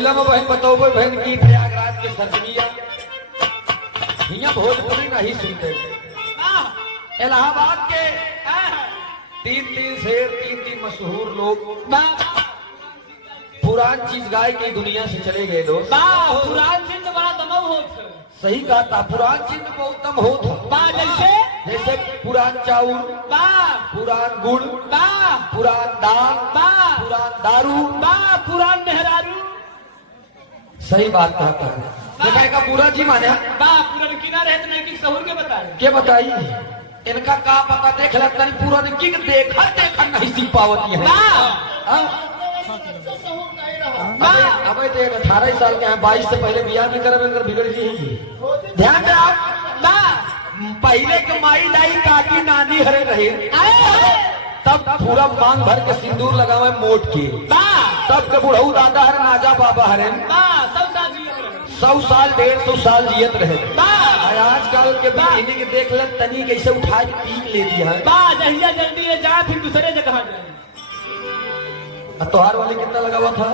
नीलम बहन बतौबो बहन की प्रयागराज के सरजनिया हिया भोजपुरी नहीं सुनते। इलाहाबाद के तीन शेर तीन मशहूर लोग पुरान चीज गाय की दुनिया से चले गए दोस्त। पुरान चिन्ह बड़ा दमव होत। सही कहा था, पुरान चिन्ह बहुत दम होत जैसे पुरान चाउर, पुरान गुड़, पुरान दाल, पुरान दारू, पुरान मेहरारू। सही बात कहा था। देखा का पूरा जी माने पूरा किना रहे नहीं कि सहूर के बताए के बताई इनका का पता देख ले तनी पूरा ने की देखा नहीं सीख पावती है। अब तो 18 साल के हैं, 22 से पहले बियाह नहीं कर बिगड़ गई। ध्यान दे आप, पहले के माई दाई काकी नानी हरे रहे तब पूरा मांग भर के सिंदूर लगावे मोट के, तब के बुढ़ऊ दादा हरे नाजा बाबा हरे 100 साल 150 साल जियत रहे। आजकल के बहनी के देख ले तनी कैसे उठा के पीक ले दिया है। जल्दी है जा फिर दूसरे जगह जाए। त्योहार वाले कितना लगा हुआ था?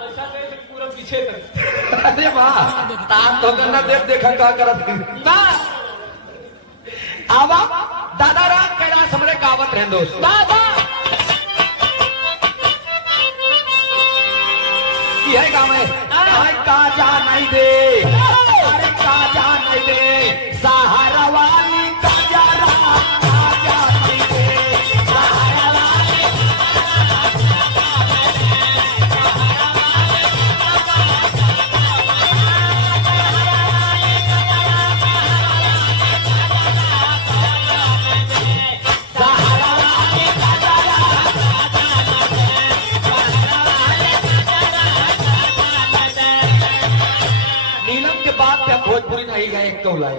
पैसा दे पूरा पीछे तक। अरे वाह, ताप तो करना देखा क्या करत अब दादा राम कैलाश हमरे कावत रहे दोस्त। यही काम है काजा नहीं दे, अरे काजा नहीं दे सहारा वाली काजा नहीं दे, सहारा वाली भोजपुरी नहीं गए एक तो लाए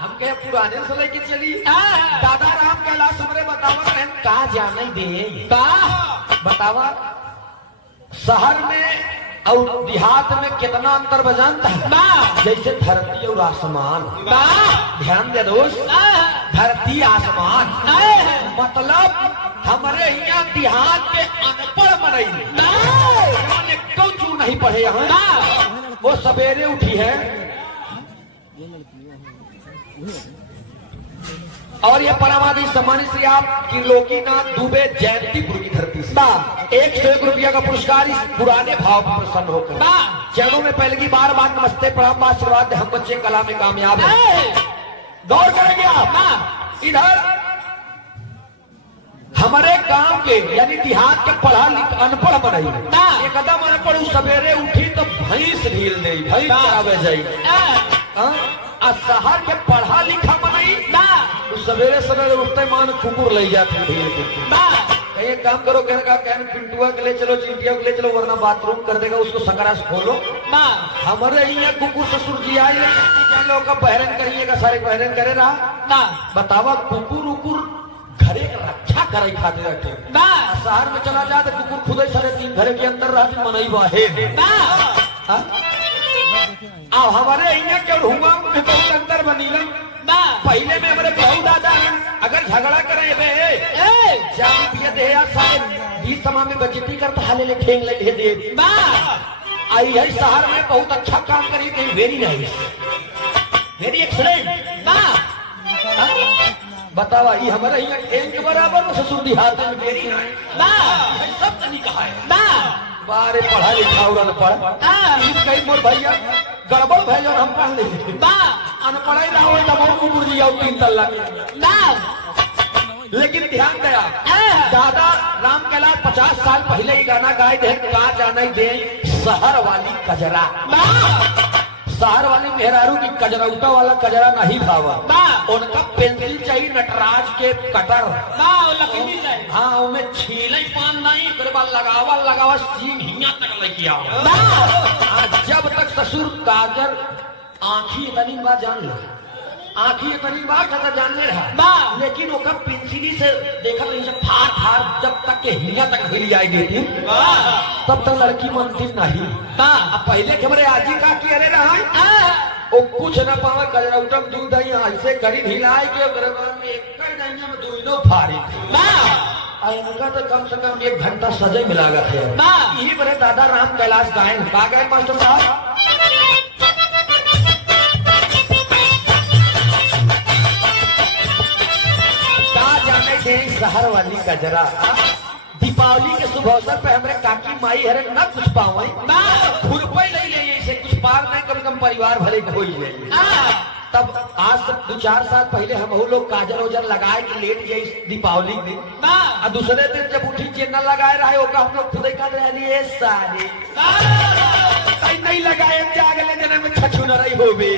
हम कहे पुराने से लेके चली। दादा राम कैलाश हमरे बतावा कहा जाने दे बतावा शहर में और देहात में कितना अंतर बजानता है, जैसे धरती और आसमान। ध्यान दे दोस्त, धरती आसमान मतलब हमारे यहाँ देहात के अनपढ़ मनई तो चू नहीं पढ़े यहाँ, वो सवेरे उठी है और ये परमाधि सम्मानित श्री आप त्रिलोकीनाथ दुबे जयंतीपुर की धरती से 101 रुपया का पुरस्कार इस पुराने भाव पर प्रसन्न होकर चरणों में पहले की बार नमस्ते प्रणाम आशीर्वाद। हम बच्चे कला में कामयाब हैं। गौर करेंगे आप, इधर हमारे गांव के यानी देहात के पढ़ा लिखा अनपढ़ बनाई एकदम अनपढ़ सवेरे उठी तो भैंस ढील दे, भैंस चरावे जाई। शहर के पढ़ा लिखा बनाई सवेरे सवेरे उठते मान कुकुर ले जाते ढील। एक काम करो, कहना पिंटुआ के ले चलो, चिंटिया के ले चलो, वरना बाथरूम कर देगा, उसको सकरा से खोलो। हमारे यहाँ कुकुर ससुर जी आई लोग का बहरन करिएगा, सारे बहरन करे रहा बतावा कुकुर उकुर घरे रक्षा करे खाते रखे। शहर में चला जाए तो कुकुर खुद ही सारे 3 घरे के अंदर रहते मनई बाहे। अब हमारे यहाँ के हुआ में बहुत अंतर बनीला। पहले में हमारे बहु दादा अगर झगड़ा करे चाय पिए दे सारे 20 समा में बचती करता हाले ले ठेंग ले दे आई है। शहर में बहुत अच्छा काम करी गई, वेरी नाइस, वेरी एक्सलेंट। बतावा ये हमारे यहाँ ठेंग के बराबर ससुर देहात में वेरी नाइस सब तरीका है। बारे पढ़ा लिखा और कई मोर भैया गड़बड़ भैया जो हम पढ़ ली अनपढ़ाई ना हो तब कुकुर जी और 3 तल्ला लेकिन ध्यान दया दादा राम कैलाश 50 साल पहले ही गाना गाए थे कहा जाना ही दे शहर वाली कजरा। शहर वाली मेहरारू की कजरौटा वाला कजरा नहीं भावा, उनका पेंसिल चाहिए नटराज के कटर, हाँ उनमें छीले पान नहीं लगावा सीन हिया तक लेके आओ। जब तक ससुर काजर आंखी इतनी बात जान लो, आंखी इतनी बात अगर जानने रहा लेकिन वो पेंसिली से देखा तो फाड़ जब तक के हिया तक हिल जाएगी तब तक लड़की मनती नहीं। अब पहले के हमारे आजी का की अरे रहा वो कुछ न पावे कजरौटम दूध ऐसे करी हिलाए के में एक फाड़ी और इनका तो कम से कम 1 घंटा सजे में लागत है। बा। यही बड़े दादा राम कैलाश गायन का गए मास्टर साहब। शहर वाली कजरा दीपावली के शुभ अवसर पे हमरे काकी माई हरे न कुछ पावे खुरपे नहीं ले से कुछ पार नहीं कम कम परिवार भले हो ही ले। तब आज से 2-4 साल पहले हम लोग काजल ओजर लगाए कि लेट गए दीपावली में और दूसरे दिन जब उठी चेन्ना लगाए रहे ओका हम लोग खुदे कर रहे सारे नहीं लगाए जागले जने में छछू न रही होबे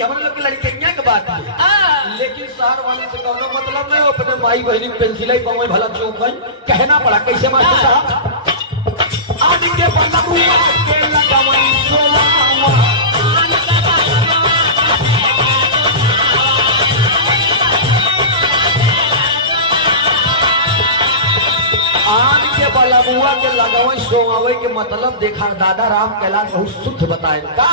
हम लोग की लड़कियां के बात है। लेकिन शहर वाले से कौनो मतलब नहीं, अपने माई बहनी पेंसिल पावे भला चौक कहना पड़ा कैसे मास्टर साहब। आज के बलमुआ के लगवई सोलावा आज के बलमुआ के लगवई सोआवे के मतलब देखा दादा राम कैलाश बहुत शुद्ध बताए का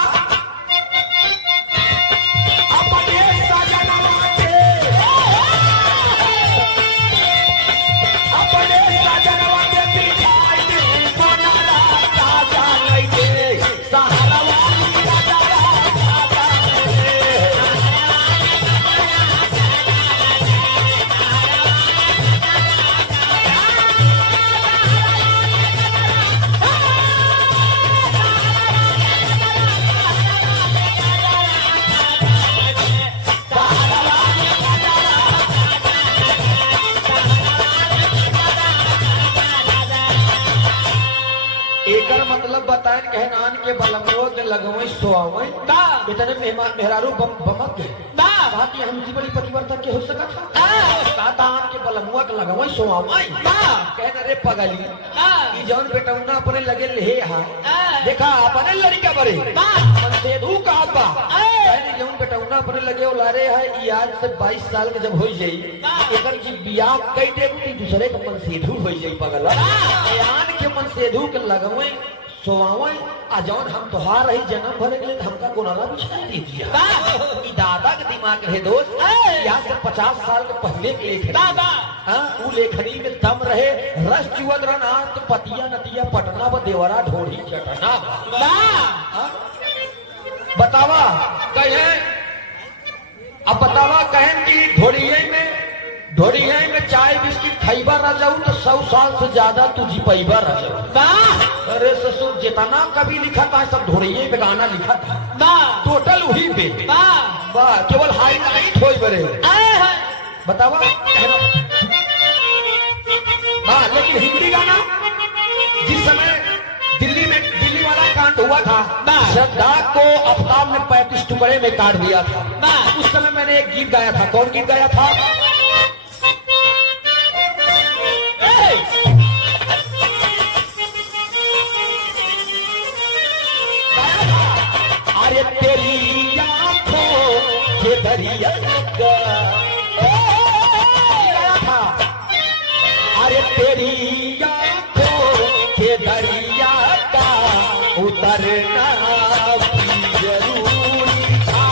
मतलब बताए कहनान के बलमो के लगवई सोआवे इतने मेहमान मेहरारू बमक गए कहा कि हम की बड़ी पतिवर्तन के हो सका था दान के बलमुआ के लगवई सोआवे कहना रे पगली ई जौन बेटौना अपने लगे ले हा देखा अपने लड़का बरे मन से दू कहा बा कहने जौन बेटौना अपने लगे ओलारे है ई आज से 22 साल के जब हो जाई एकर जी बियाह कई दे दूसरे के मन से दू हो जाई पगला यान के मन से दू के लगवई सोआवे आ जौन हम तोहार रही जन्म भरे के हमका कोनाला बिछा दी दिया ई दादा के दिमाग रहे दोस्त यहाँ से 50 साल के पहले के लेखनी दादा उ लेखनी में दम रहे रस चुवत रनाथ पतिया नतिया पटना व देवरा ढोड़ी चटना बतावा कहे अब बतावा कहें कि ढोड़िया में चाय बिस्किट खैबा रह जाऊ तो 100 साल से ज्यादा तू जी पैबा रह जाऊ। अरे ससुर जितना कभी लिखा था सब ढोड़िया पे गाना लिखा था टोटल वही पे केवल हाई नाइट हो बरे बतावा लेकिन हिंदी गाना जिस समय दिल्ली वाला कांड हुआ था श्रद्धा को आफ्ताब में 35 टुकड़े में काट दिया था उस समय मैंने एक गीत गाया था। कौन गीत गाया था? अरे तेरी आंखों के दरिया का था अरे तेरी आंखों के दरिया का उतरना जरूरी था।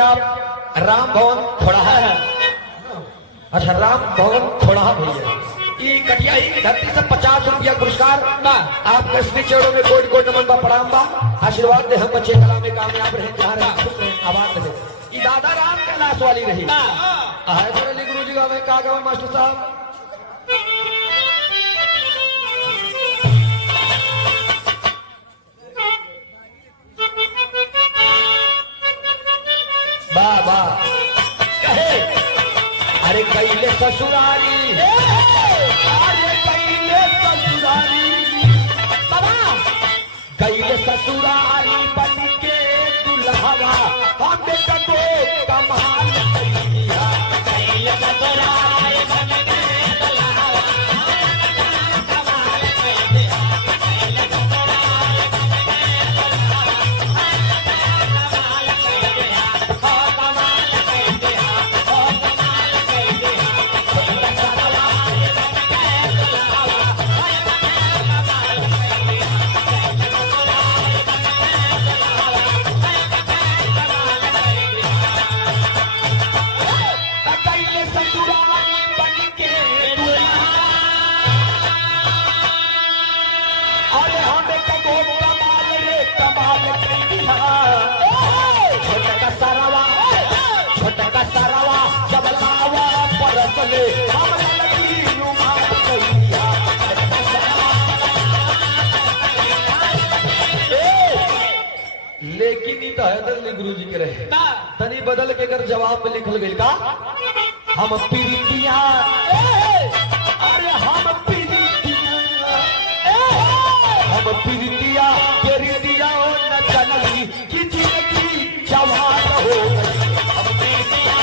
आप राम भवन खोड़हा है। अच्छा, राम भवन खोड़हा भैया ये कटिया ही धरती से 50 रुपया पुरस्कार आपके श्री चरणों में कोट कोट नमन बा प्रणाम बा। आशीर्वाद दे हम बच्चे कला में कामयाब रहे, जहाँ रहे खुश रहे, आबाद रहे। ये दादा राम कैलाश वाली रही है गुरु जी गावे का गावे मास्टर साहब। वाह वाह कहे अरे कैले ससुरारी, अरे कैले ससुरारी बाबा, कैले ससुरारी बन के दुल्हवा हमने कतो कमाल किया। कैले ससुरारी बन के दुल्हवा हमने कमाल किया। कैले ससुरारी बन के दुल्हवा लेकिन ई तो हैदर गुरु जी के रहे तनी बदल के अगर जवाब में लिखल गई का हम पीरितिया, अरे हम पीरितिया, हम पीरितिया के रीतिया न चलनी कि जिंदगी जवान हो गई। हम पीरितिया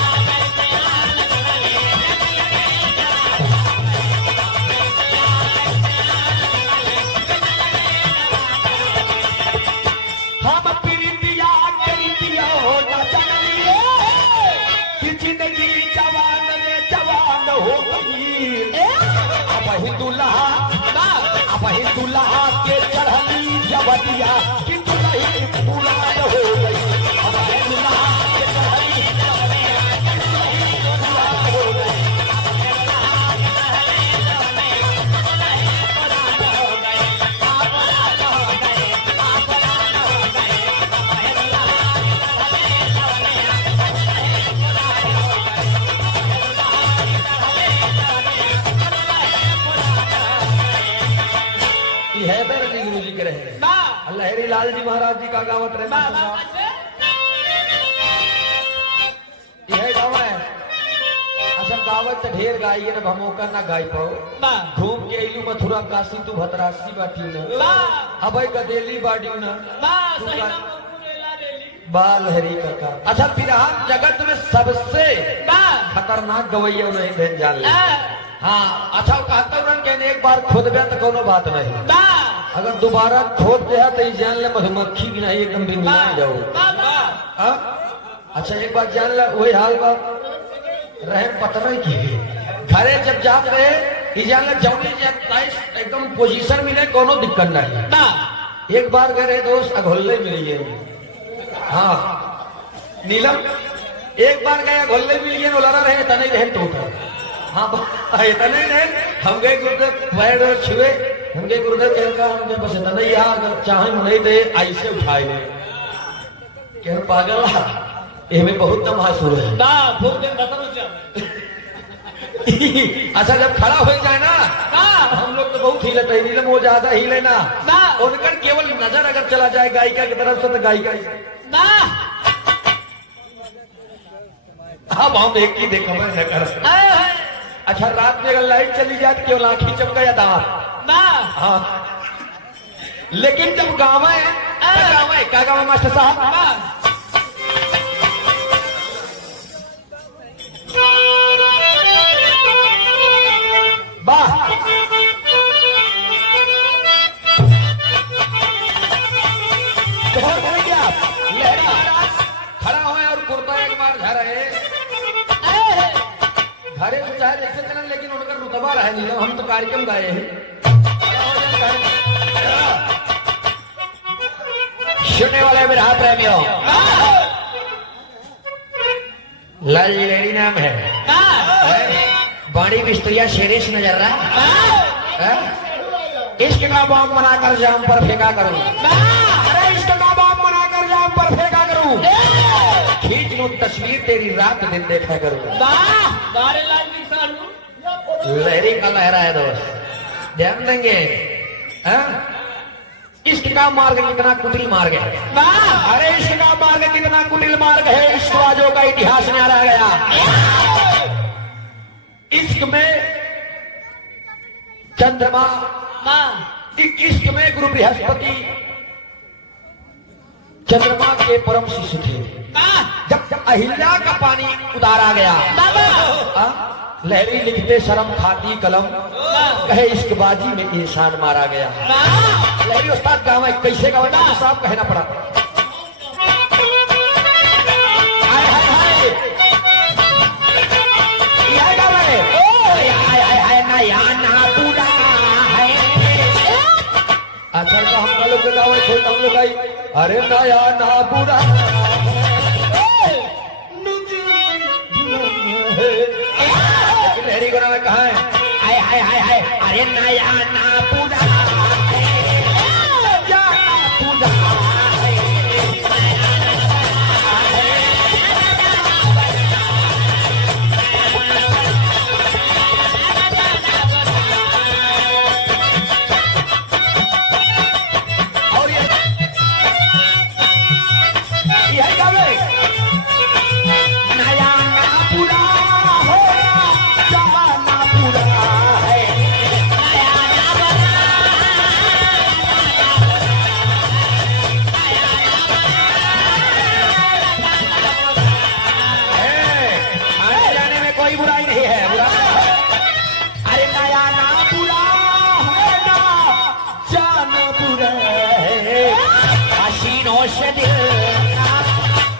दुल्हा के चढ़ली जबदिया कि दुल्ही बुलाए हो गई। दुल्हा के चढ़ली जबदिया कि दुल्ही बुलाए हो गई। हैदर अली गुरु जी के रहे लहरी लाल जी महाराज जी का गावत रहे यह गाँव है। अच्छा गावत तो ढेर गाई है ना, हमोका ना गाई पाओ। घूम के इलू मथुरा काशी तू भतरासी बाटी न अब गदेली बाड़ी न बाल हरी का। अच्छा फिलहाल जगत में सबसे खतरनाक गवैया नहीं भेज जान ले। हाँ अच्छा कहता हूँ एक बार खोद गया तो कोनो बात नहीं, अगर दोबारा खोद दिया तो जान ले मधुमक्खी की नहीं एकदम बिंदु जाओ। अच्छा एक बार जान ले वही हाल बात रहे पता नहीं की घरे जब जात रहे जान ले जौनी एकदम पोजीशन मिले कोनो दिक्कत नहीं। एक बार गए दोस्त अघोल्ले मिलिए, हाँ नीलम एक बार गए अघोल्ले मिलिए नोलारा रहे तने रहे टूटा। हाँ इतना ही नहीं, हम गए गुरुदेव पैर और छुए, हम गए गुरुदेव कहकर हमने बस इतना ही यार अगर चाहे नहीं दे ऐसे उठाए ले कह पागल ये में बहुत तमाशा है ना बहुत दिन खत्म हो जाए। अच्छा जब खड़ा हो जाए ना हम लोग तो बहुत हिले थे, नीलम वो ज्यादा हिले ना उनका केवल नजर अगर चला जाए गायिका की तरफ से तो गायिका ना हाँ हम एक ही देखो मैं न कर। अच्छा रात में अगर लाइट चली जाए तो केवल आंखी चमका या दांत ना हाँ, लेकिन जब गाँव है क्या गाँव मास्टर साहब वाह खड़ा हुए और कुर्ता एक बार झरे घरे तो चाहे जैसे चलन लेकिन उनका रुतबा रहे नहीं, हम तो कार्यक्रम गाए हैं। सुनने वाले मेरा प्रेमियों लाल जिलेरी नाम है। बाड़ी बिस्तरिया शेरेश नजर रहा है। इश्क का बॉम्ब बनाकर जाम पर फेंका करूं। अरे इश्क का बॉम्ब बनाकर जाम पर फेंका करूं। खींच लूं तस्वीर तेरी रात दिन देखा करूं। लहरी का लहरा है दोस्त, ध्यान देंगे। इश्क का मार्ग कितना कुटिल मार्ग है। अरे इश्क का मार्ग कितना कुटिल मार्ग है, इश्कबाजों का इतिहास न्यारा गया। इश्क में चंद्रमा, इश्क में गुरु बृहस्पति चंद्रमा के परम शिशु थे। जब अहिल्या का पानी उतारा गया, लहरी लिखते शर्म खाती कलम, कहे इश्कबाजी में इंसान मारा गया। लहरी उस्ताद गावे कैसे गावे साहब कहना पड़ा। अच्छा तो हम लोग गावे थे, हम लोग गाई अरे नया ना बुरा लहरी को नाम कहा है हाय हाय हाय हाय अरे नया ना पूरा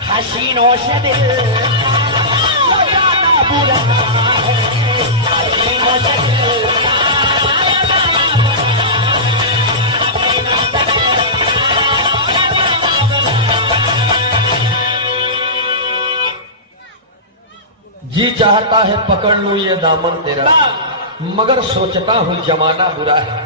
हसीनों से दिल लगाना बुरा है, हसीनों से दिल जी चाहता है पकड़ लूं ये दामन तेरा, मगर सोचता हूं जमाना बुरा है।